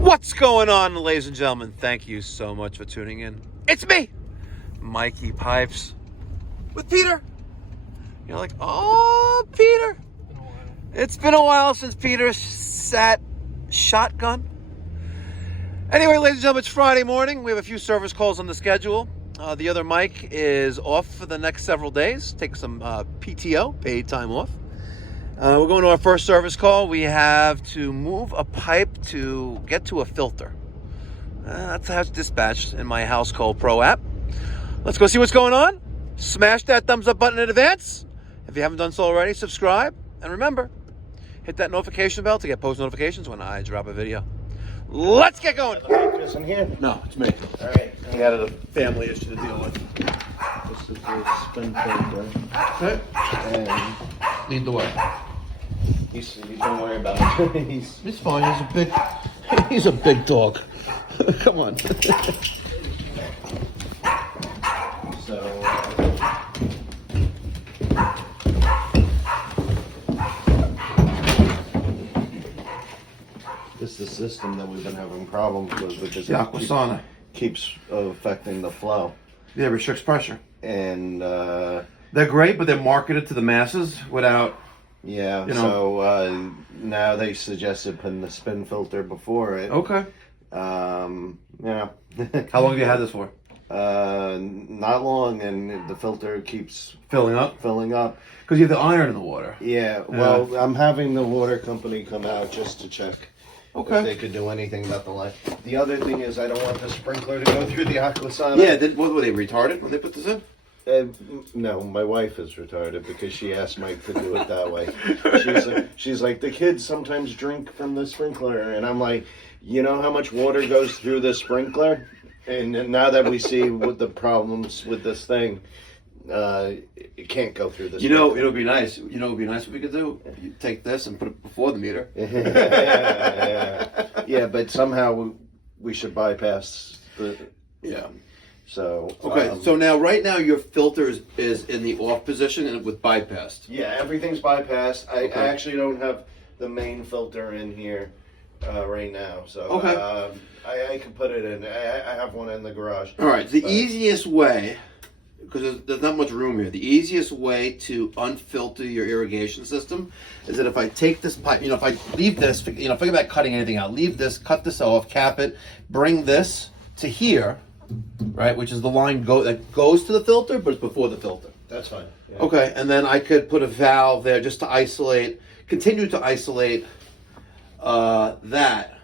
What's going on, ladies and gentlemen? Thank you so much for tuning in. It's me, Mikey Pipes, with Peter. You're like, oh, Peter. It's been a while since Peter sat shotgun. Anyway, ladies and gentlemen, it's Friday morning. We have a few service calls on the schedule. The other Mike is off for the next several days. Take some PTO, paid time off. We're going to our first service call. We have to move a pipe to get to a filter. That's how it's dispatched in my House Call Pro app. Let's go see what's going on. Smash that thumbs up button in advance. If you haven't done so already, subscribe. And remember, hit that notification bell to get post notifications when I drop a video. Let's get going. Is in here? No, it's me. All right. He had a family issue to deal with. This is the spin filter. Okay. And Lead the way. don't worry about it. He's fine. He's a big dog. Come on. This is the system that we've been having problems with because The Aquasana keeps affecting the flow. Yeah, restricts pressure. And They're great, but they're marketed to the masses without. yeah, You know. so now they suggested putting the spin filter before it. Okay. Yeah. How long have you had this for? Not long, and the filter keeps Filling up? filling up. Because you have the iron in the water. Yeah, well, I'm having the water company come out just to check if they Okay. could do anything about the light. The other thing is I don't want the sprinkler to go through the Aquasana. Yeah, what were they, retarded when they put this in? No, my wife is retarded because she asked Mike to do it that way. She's like, the kids sometimes drink from the sprinkler, and I'm like, you know how much water goes through the sprinkler? And now that we see what the problems with this thing, it can't go through this. You know, it'll be nice. You know, it'd be nice if we could do. You take this and put it before the meter. Yeah, but somehow we should bypass the. Yeah. So Okay. So right now your filter is in the off position and with bypassed. yeah, everything's bypassed. I Okay. actually don't have the main filter in here right now, so Okay. I can put it in. I have one in the garage. All right. The easiest way, because there's not much room here. The easiest way to unfilter your irrigation system is that if I take this pipe, if I leave this, forget about cutting anything out. Leave this, cut this off, cap it, bring this to here, right, which is the line that goes to the filter, but it's before the filter. That's fine. Yeah. Okay, and then I could put a valve there just to continue to isolate that,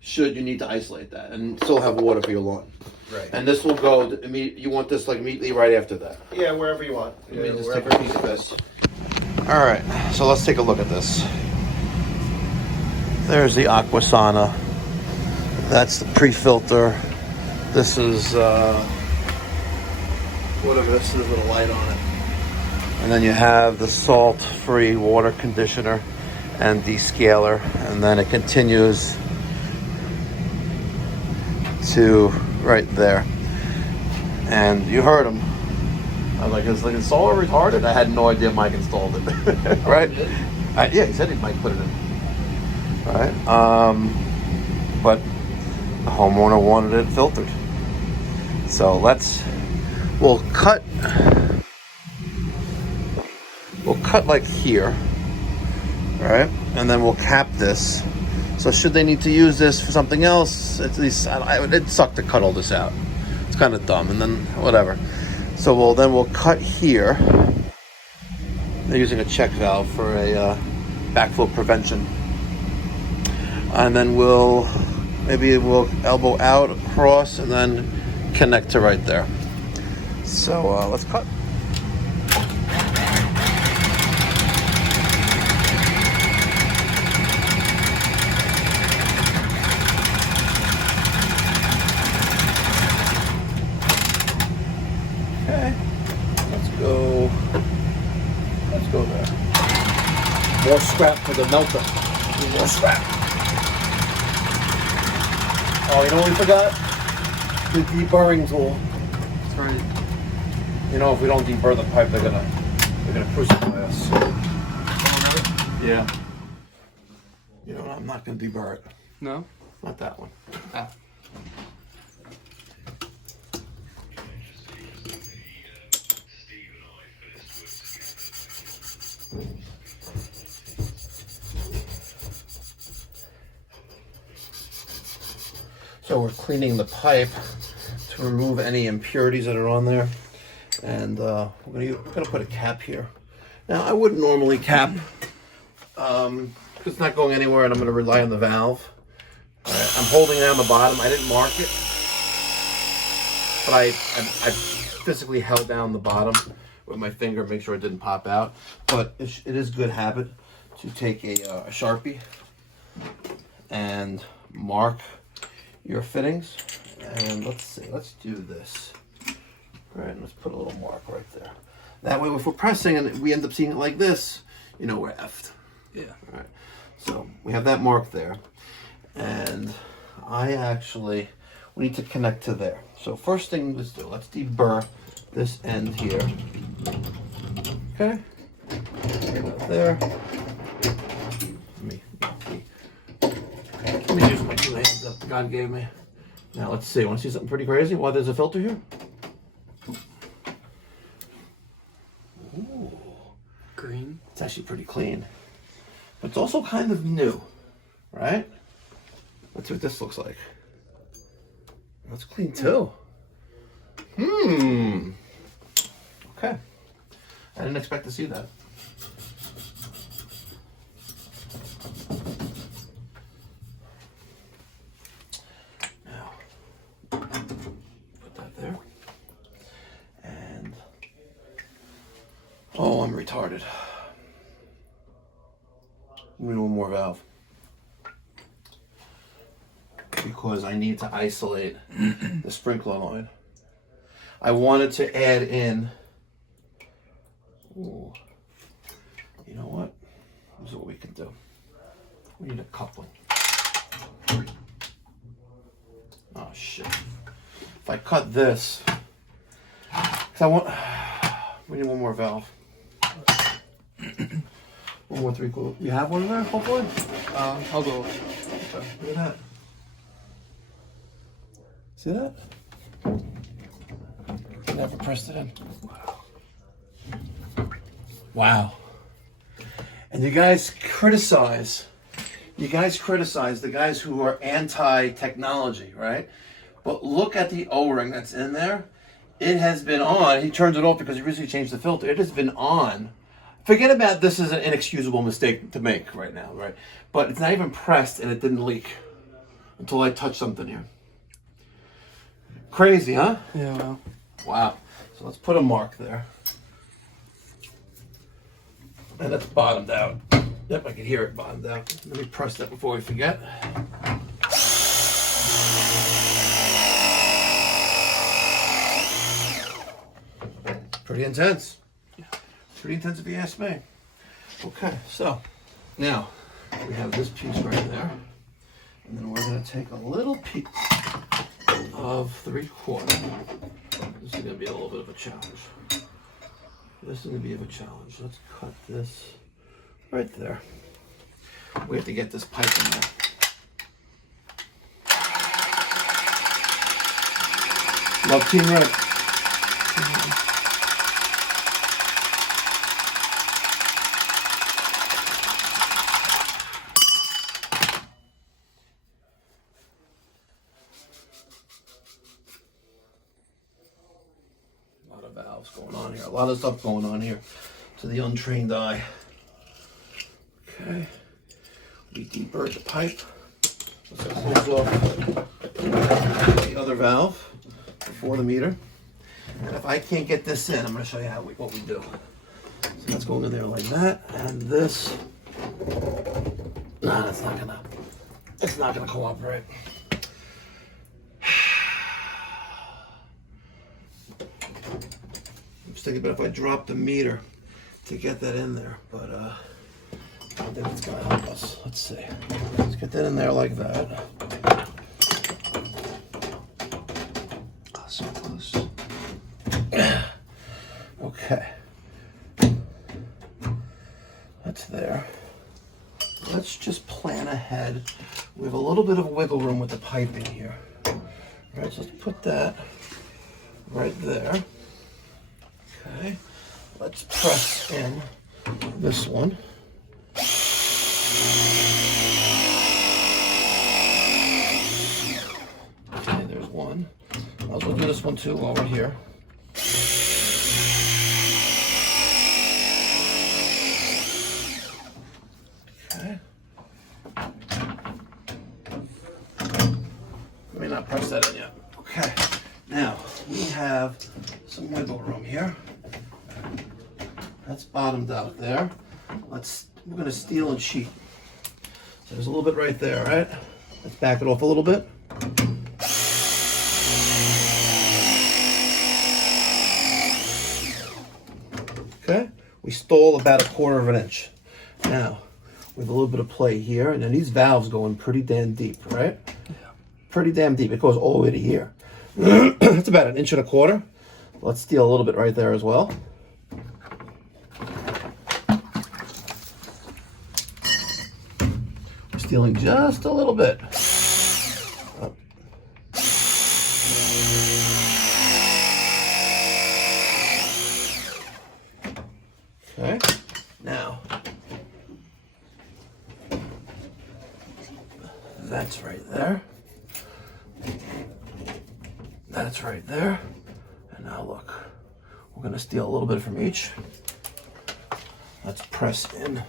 should you need to isolate that, and still have water for your lawn. Right. And this will go, you want this like immediately right after that. Yeah, wherever you want. Let me just wherever take a piece of this. All right, so let's take a look at this. There's the Aquasana. That's the pre-filter. This is, whatever, this is a little light on it. And then you have the salt-free water conditioner and descaler. And then it continues to right there. And you heard him. I was like, is solar retarded? I had no idea Mike installed it. Right? Yeah, he said he might put it in. All right. But the homeowner wanted it filtered. So we'll cut like here, all right? And then we'll cap this. So should they need to use this for something else, at least, it'd suck to cut all this out. It's kind of dumb, and then whatever. So we'll cut here. They're using a check valve for a backflow prevention. And then we'll elbow out across and then connect to right there. So let's cut. Okay, let's go there. More scrap for the melter. More scrap. Oh, you know what we forgot? The deburring tool. That's right. You know, if we don't deburr the pipe, they're gonna crucify us. Yeah. You know, I'm not gonna deburr it. No? not that one. Ah. So we're cleaning the pipe to remove any impurities that are on there, and we're gonna put a cap here. Now I wouldn't normally cap, because it's not going anywhere, and I'm gonna rely on the valve. All right, I'm holding it on the bottom. I didn't mark it, but I physically held down the bottom with my finger, make sure it didn't pop out. But it is good habit to take a Sharpie and mark your fittings. And let's see, let's do this. All right, let's put a little mark right there. That way, if we're pressing and we end up seeing it like this, you know we're effed. Yeah. All right, so we have that mark there. And we need to connect to there. So first thing let's do, let's deburr this end here. Okay, right there. Let me use my 2 hands that God gave me. Now let's see. Want to see something pretty crazy? Well, there's a filter here. Ooh. Green. It's actually pretty clean, but it's also kind of new, right? Let's see what this looks like. That's clean too. Okay. I didn't expect to see that. Now, put that there. And, oh, I'm retarded. Give me one more valve. Because I need to isolate the sprinkler line. I wanted to add in, ooh, you know what? This is what we can do. We need a coupling. Oh shit. If I cut this, because we need one more valve. One more 3/4. You have one in there, hopefully? I'll go. Okay, look at that. See that? Never pressed it in. Wow. And you guys criticize the guys who are anti-technology, right? But look at the O-ring that's in there. It has been on. He turns it off because he recently changed the filter. It has been on. Forget about this is an inexcusable mistake to make right now, right? But it's not even pressed and it didn't leak until I touched something here. Crazy, huh? Yeah. Wow. So let's put a mark there. And that's bottomed out. Yep, I can hear it bottomed out. Let me press that before we forget. Pretty intense. Pretty intense if you ask me. Okay, so now we have this piece right there. And then we're going to take a little piece of 3/4. This is going to be a little bit of a challenge. This is going to be a challenge. Let's cut this right there. We have to get this pipe in there. Love Team Red. Valves going on here. A lot of stuff going on here to the untrained eye. Okay. We deburred the pipe. Let's close off the other valve before the meter. And if I can't get this in, I'm going to show you what we do. So let's go into there like that. And this, nah, it's not gonna cooperate. Thinking about if I drop the meter to get that in there, but I don't think it's gonna help us. Let's see. Let's get that in there like that. Oh, so close. Okay. That's there. Let's just plan ahead said, we have a little bit of wiggle room with the piping here. All right, so let's put that right there. Okay, let's press in this one. Okay, there's one. I'll do this one too while we're here. Okay. Let me not press that in yet. Okay. Now we have some wiggle room here. That's bottomed out there. We're gonna steel and sheet. So there's a little bit right there, right? Let's back it off a little bit. Okay, we stole about 1/4 of an inch. Now, with a little bit of play here, and then these valves go in pretty damn deep, right? Yeah. Pretty damn deep. It goes all the way to here. That's about 1.25 inches. Let's steal a little bit right there as well. We're stealing just a little bit. Up. Okay, now that's right there. That's right there. And now look, we're gonna steal a little bit from each. Let's press in.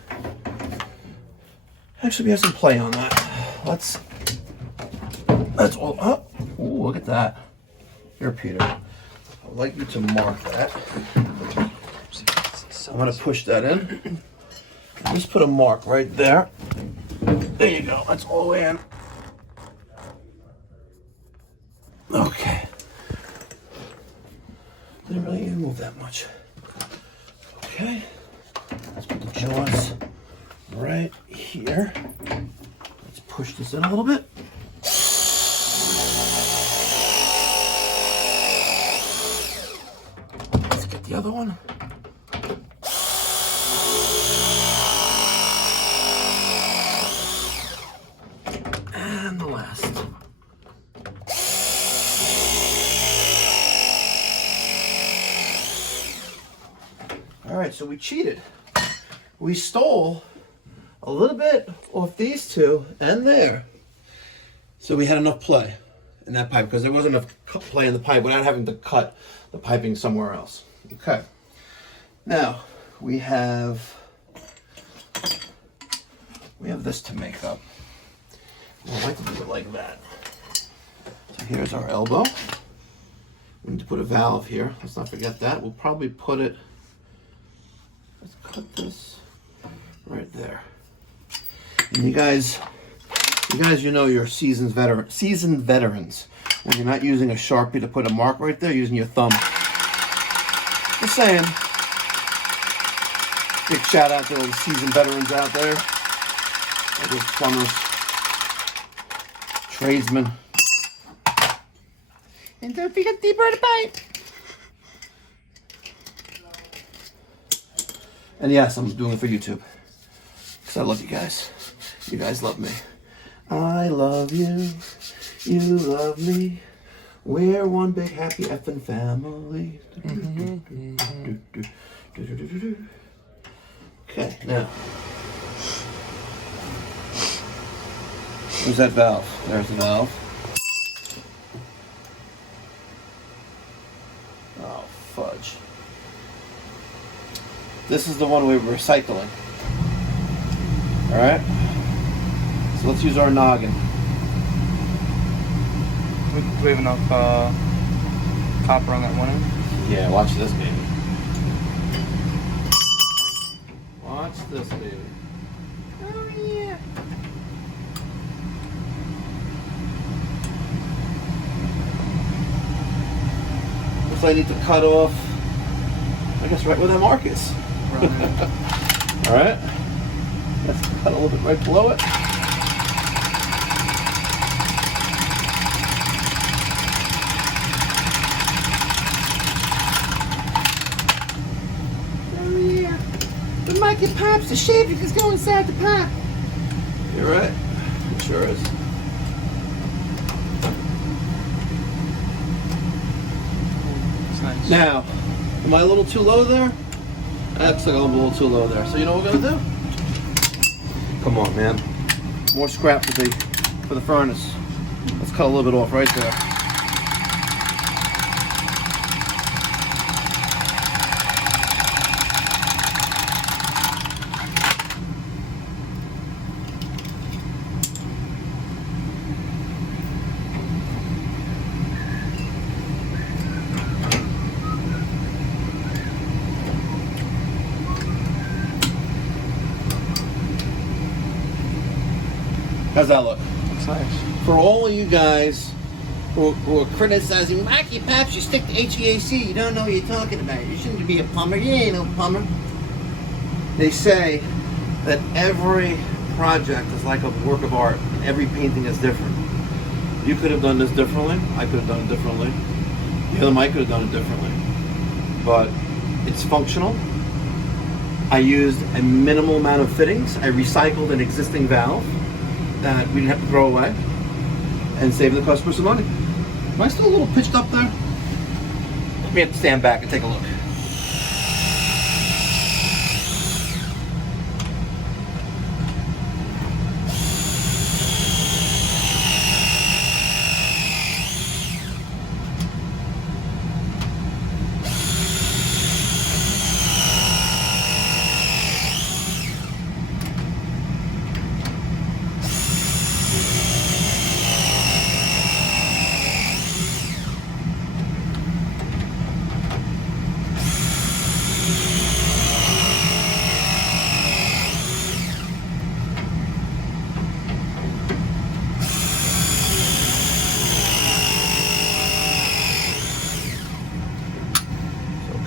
Actually, we have some play on that. That's all up. Oh, ooh, look at that. Here, Peter. I'd like you to mark that. I'm gonna push that in. Just put a mark right there. There you go. That's all the way in. Okay. Didn't really even move that much. Okay. Let's put the jaws right here. Let's push this in a little bit. Let's get the other one. And the last. All right, so we cheated. We stole a little bit off these two and there. So we had enough play in that pipe because there wasn't enough play in the pipe without having to cut the piping somewhere else. Okay. Now we have this to make up. I like to do it like that. So here's our elbow. We need to put a valve here. Let's not forget that. We'll probably put it. Let's cut this right there. And you guys, you know you're seasoned veterans. When you're not using a Sharpie to put a mark right there, you're using your thumb. Just saying. Big shout out to all the seasoned veterans out there. All those plumbers, tradesmen. And don't forget deeper in the pipe. And yes, I'm doing it for YouTube. Because I love you guys. You guys love me. I love you. You love me. We're one big happy effing family. Okay, now. Where's that valve? There's the valve. Oh, fudge. This is the one we were recycling. Alright? So let's use our noggin. We have enough copper on that one end? Yeah, watch this, baby. Watch this, baby. Oh, yeah. Looks like I need to cut off, I guess, right where that mark is. Right. Alright. Let's cut a little bit right below it. Oh yeah. The Mikey Pipes, the shaving is going inside the pipe. You're right. sure is. It's nice. Now, am I a little too low there? Looks like I'm a little too low there. So you know what we're gonna do? Come on, man. More scrap for the furnace. Let's cut a little bit off right there. How's that look? It's nice. For all of you guys who are criticizing, Mikey Pipes, you stick to HVAC, you don't know what you're talking about. You shouldn't be a plumber. You ain't no plumber. They say that every project is like a work of art, and every painting is different. You could have done this differently. I could have done it differently. The other Mike could have done it differently. But it's functional. I used a minimal amount of fittings. I recycled an existing valve that we didn't have to throw away and save the customer some money. Am I still a little pitched up there? Let me have to stand back and take a look.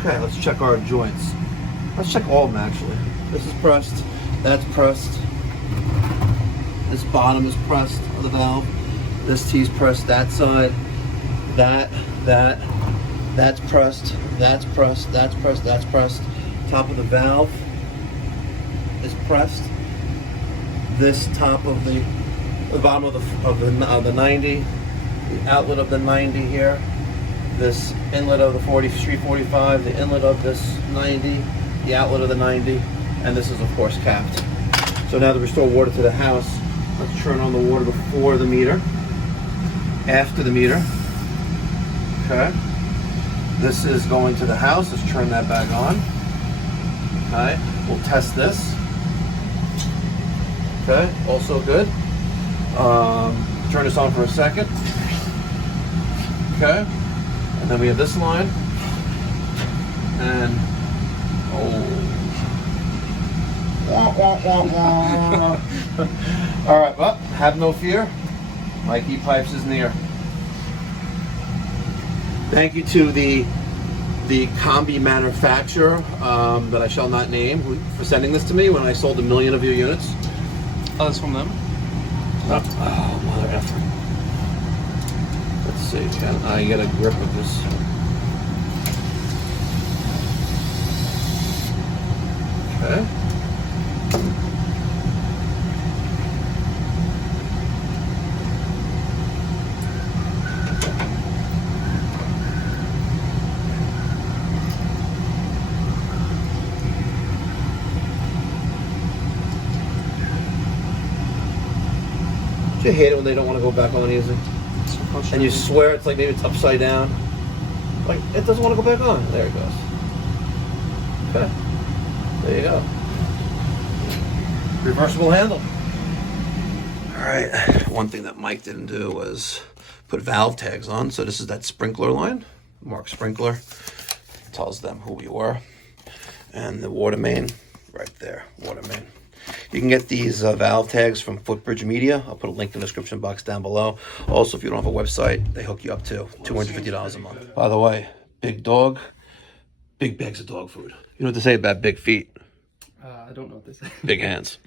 Okay, let's check our joints. Let's check all of them actually. This is pressed, that's pressed. This bottom is pressed of the valve. This T's pressed that side. That's pressed, that's pressed, that's pressed, that's pressed. Top of the valve is pressed. This top of the bottom of the 90, the outlet of the 90 here. This inlet of the 345, the inlet of this 90, the outlet of the 90, and this is of course capped. So now to restore water to the house, let's turn on the water before the meter, after the meter. Okay. This is going to the house. Let's turn that back on. Okay. We'll test this. Okay. Also good. Turn this on for a second. Okay. And then we have this line, and wah, wah, wah, wah. All right, well, have no fear. Mikey Pipes is near. Thank you to the combi manufacturer that I shall not name for sending this to me when I sold 1 million of your units. Oh, that's from them? Oh, mother effer. Let's see, can I get a grip of this? Okay. Do you hate it when they don't want to go back on easy? And you swear it's like maybe it's upside down. Like, it doesn't want to go back on. There it goes. Okay. There you go. Reversible handle. Alright, one thing that Mike didn't do was put valve tags on. So this is that sprinkler line. Mark Sprinkler. Tells them who we were. And the water main, right there. Water main. You can get these valve tags from Footbridge Media. I'll put a link in the description box down below. Also, if you don't have a website, they hook you up too. $250 a month. By the way, big dog, big bags of dog food. You know what to say about big feet? I don't know what they say. Big hands.